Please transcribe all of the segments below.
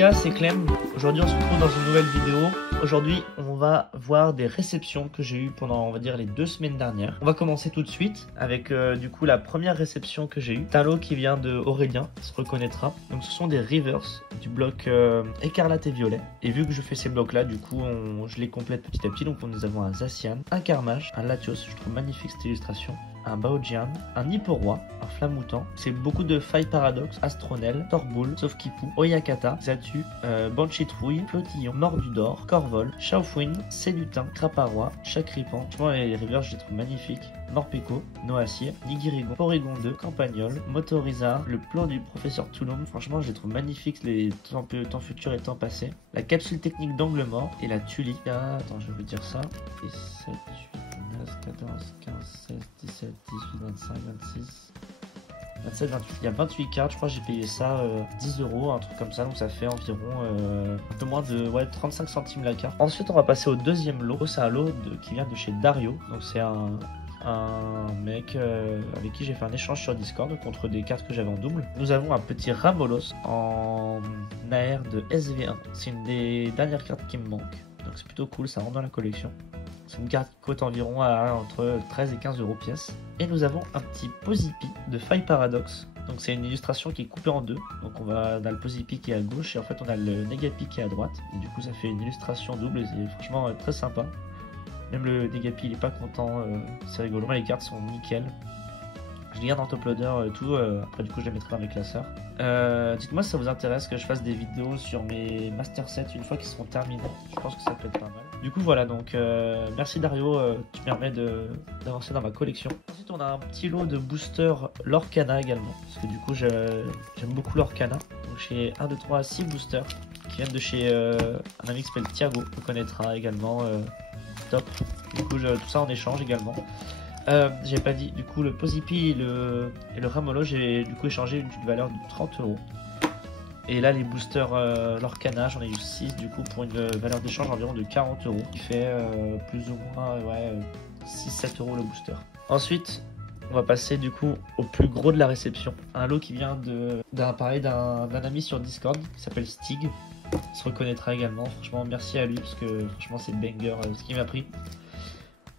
gars, c'est Clem. Aujourd'hui on se retrouve dans une nouvelle vidéo. Aujourd'hui on va voir des réceptions que j'ai eues pendant on va dire les 2 semaines dernières. On va commencer tout de suite avec du coup la première réception que j'ai eue. C'est un lot qui vient de Aurélien, il se reconnaîtra. Donc ce sont des Rivers du bloc écarlate et violet. Et vu que je fais ces blocs là, du coup je les complète petit à petit. Donc nous avons un Zacian, un Carmage, un Latios, je trouve magnifique cette illustration, un Baojian, un Hipporoi, un Flamoutant. C'est beaucoup de Faille Paradoxe, Astronel, Torboul, sauf Kipou, Oyakata, Zatu, Banchitrouille, Flotillon, Mordudor, Corvol, Shaofuin, Célutin, Craparois, Chacripan. Franchement les Rivers je les trouve magnifiques. Morpeko, Noacier, Nigirigon, Porygon 2, Campagnol, Motorizard, le plan du professeur Toulon. Franchement je les trouve magnifiques, les temps futurs et temps passés. La capsule technique d'angle mort et la Tulip. Attends je vais vous dire ça. Et 7, 8, 9, 14, 15, 16, 17, 18, 25, 26, 27, 28. Il y a 28 cartes, je crois que j'ai payé ça 10 €, un truc comme ça. Donc ça fait environ un peu moins de 35 centimes la carte. Ensuite on va passer au deuxième lot. C'est un lot qui vient de chez Dario. Donc c'est un mec avec qui j'ai fait un échange sur Discord contre des cartes que j'avais en double. Nous avons un petit Ramolos en AR de SV1. C'est une des dernières cartes qui me manque. Donc c'est plutôt cool, ça rentre dans la collection. C'est une carte qui coûte environ entre 13 et 15 € pièce. Et nous avons un petit Posipi de Faille Paradoxe. Donc c'est une illustration qui est coupée en deux. Donc on a le Posipi qui est à gauche et en fait on a le Negapi qui est à droite. Et du coup ça fait une illustration double et c'est franchement très sympa. Même le Negapi il est pas content, c'est rigolo. Les cartes sont nickel. Je les garde en top loader et tout, après du coup je les mettrai dans mes classeurs. Dites-moi si ça vous intéresse que je fasse des vidéos sur mes master sets une fois qu'ils seront terminés. Je pense que ça peut être pas mal. Du coup voilà, donc merci Dario, qui permet d'avancer dans ma collection. Ensuite on a un petit lot de boosters Lorcana également, parce que du coup j'aime beaucoup Lorcana. Donc j'ai 1, 2, 3, 6 boosters qui viennent de chez un ami qui s'appelle Thiago, on connaîtra également, top. Du coup tout ça en échange également. J'ai pas dit, du coup le Posipi et le Ramolo, j'ai du coup échangé une valeur de 30 €. Et là les boosters Lorcana, j'en ai eu 6 du coup pour une valeur d'échange environ de 40 €, qui fait plus ou moins 6-7 € le booster. Ensuite on va passer du coup au plus gros de la réception, un lot qui vient d'un ami sur Discord qui s'appelle Stig. Il se reconnaîtra également, franchement merci à lui parce que franchement c'est banger ce qu'il m'a pris.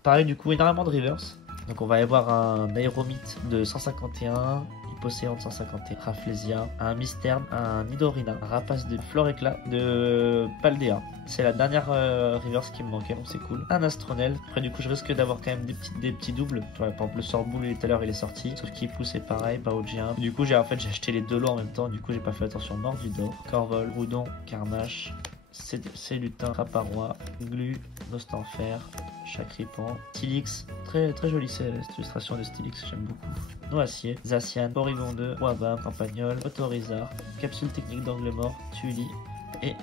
Pareil du coup énormément de Rivers. Donc on va y avoir un Aéromite de 151, Hypocéan de 151, Rafflesia, un Mysterne, un Nidorina, un Rapace de Floréclat de Paldea. C'est la dernière Reverse qui me manquait, donc c'est cool. Un Astronel. Après du coup je risque d'avoir quand même des petits doubles. Par exemple le Sorboule tout à l'heure il est sorti, sauf qu'il pousse c'est pareil, Baojian. Du coup j'ai acheté les deux lots en même temps, du coup j'ai pas fait attention. Mordudor, Corvol, Roudon, Carmache, Célutin, Craparois, Glu, Nostanfer, Chacripan, Stylix, très jolie cette illustration de Stylix, j'aime beaucoup. Noacier, Zacian, Porygon 2, Wabam, Campagnol, Motorizard, capsule technique d'angle mort, Tully et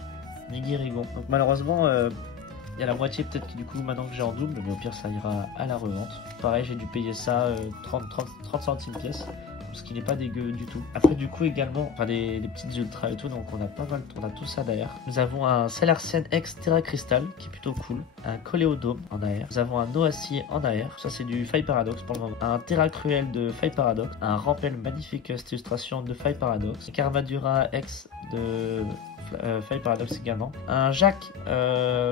Nigirigon. Donc malheureusement il y a la moitié peut-être qui du coup maintenant que j'ai en double, mais au pire ça ira à la revente. Pareil j'ai dû payer ça 30 centimes pièce, ce qui n'est pas dégueu du tout. Après du coup également, enfin les petites ultras et tout, donc on a pas mal, on a tout ça derrière. Nous avons un Salarcène X Terra Crystal qui est plutôt cool, un Coléodome en AR, nous avons un Noacier en AR, ça c'est du Faille Paradoxe pour le moment, un Terra Cruel de Faille Paradoxe, un Rampel magnifique cette illustration de Faille Paradoxe, Carvadura X de Faille Paradoxe également, un Jacques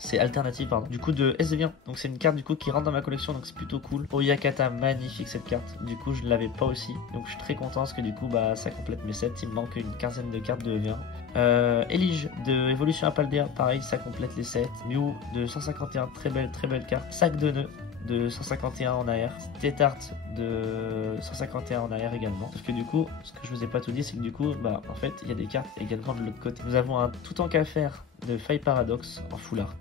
c'est alternative pardon, du coup de SV1, donc c'est une carte du coup qui rentre dans ma collection, donc c'est plutôt cool. Oyakata, magnifique cette carte, du coup je ne l'avais pas aussi, donc je suis très content parce que du coup ça complète mes sets. Il me manque une quinzaine de cartes de EV1. Elige de Évolution à Paldea, pareil ça complète les sets. Mew de 151, très belle carte. Sac de nœud de 151 en AR, Tétart de 151 en AR également. Parce que du coup, ce que je vous ai pas tout dit, c'est que du coup, en fait, il y a des cartes également de l'autre côté. Nous avons un Tout en Cafère de Faille Paradoxe en full art.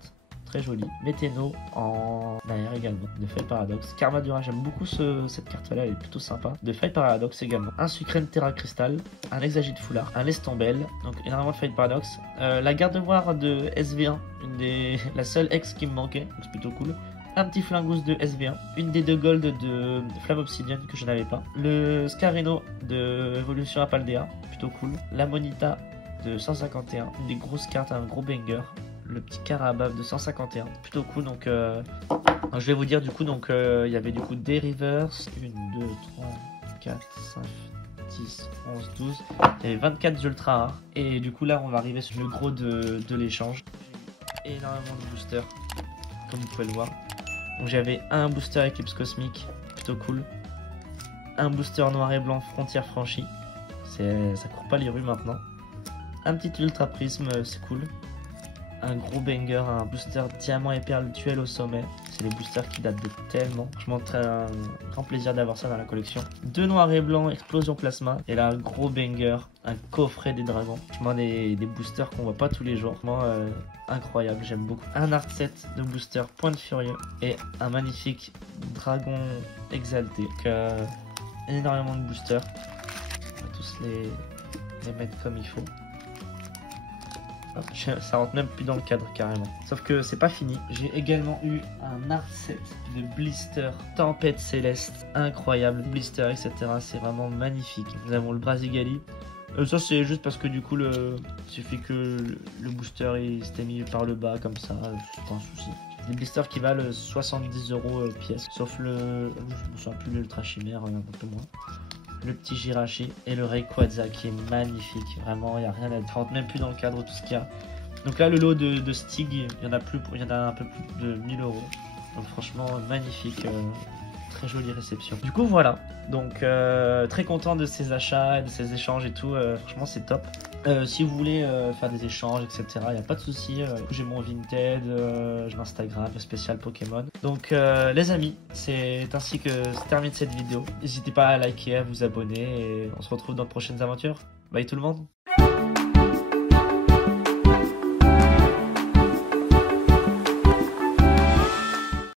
Très joli. Météno en AR également, de Faille Paradoxe. Carmadura, j'aime beaucoup cette carte-là, elle est plutôt sympa. De Faille Paradoxe également. Un Sucrène Terra Crystal, un Exagite Full Art, un Lestambel, donc énormément de Faille Paradoxe. La Gardevoir de SV1, la seule ex qui me manquait, donc c'est plutôt cool. Un petit Flingoose de SV1, une des 2 gold de Flamme Obsidienne que je n'avais pas. Le Scareno de Evolution à Paldea, plutôt cool. La Monita de 151, une des grosses cartes, un gros banger. Le petit Carabave de 151, plutôt cool. Donc je vais vous dire du coup, donc il y avait du coup des Rivers, 1, 2, 3, 4, 5, 6, 10, 11, 12. Il y avait 24 ultra rares. Et du coup là on va arriver sur le gros de l'échange. Énormément de boosters, comme vous pouvez le voir. Donc j'avais un booster Éclipse Cosmique, plutôt cool. Un booster noir et blanc Frontière Franchie. Ça court pas les rues maintenant. Un petit Ultra Prisme, c'est cool. Un gros banger, un booster Diamant et Perle Duel au sommet. C'est les boosters qui datent de tellement. Je m'en ferai un grand plaisir d'avoir ça dans la collection. Deux noirs et blancs, Explosion Plasma. Et là, un gros banger, un coffret des dragons. Franchement, des boosters qu'on voit pas tous les jours. Vraiment incroyable, j'aime beaucoup. Un art set de booster Point de Furieux. Et un magnifique dragon exalté. Donc, énormément de boosters. On va tous les mettre comme il faut. Ça rentre même plus dans le cadre carrément. Sauf que c'est pas fini. J'ai également eu un art set de blister Tempête Céleste. Incroyable. Blister, etc. C'est vraiment magnifique. Nous avons le Brasigali. Ça c'est juste parce que du coup il suffit que le booster il s'était mis par le bas comme ça. C'est pas un souci. Des blisters qui valent 70 € pièce. Sauf je me souviens plus l'Ultra Chimère, un peu moins. Le petit Jirachi et le Rayquaza qui est magnifique. Vraiment, il n'y a rien à dire. Ça rentre même plus dans le cadre tout ce qu'il y a. Donc là, le lot de Stig, il y en a un peu plus de 1000 €. Donc franchement, magnifique. Très jolie réception. Du coup, voilà. Donc, très content de ces achats, de ces échanges et tout. Franchement, c'est top. Si vous voulez faire des échanges, etc., il n'y a pas de souci. J'ai mon Vinted, j'ai l'Instagram, le spécial Pokémon. Donc, les amis, c'est ainsi que se termine cette vidéo. N'hésitez pas à liker, à vous abonner et on se retrouve dans de prochaines aventures. Bye tout le monde!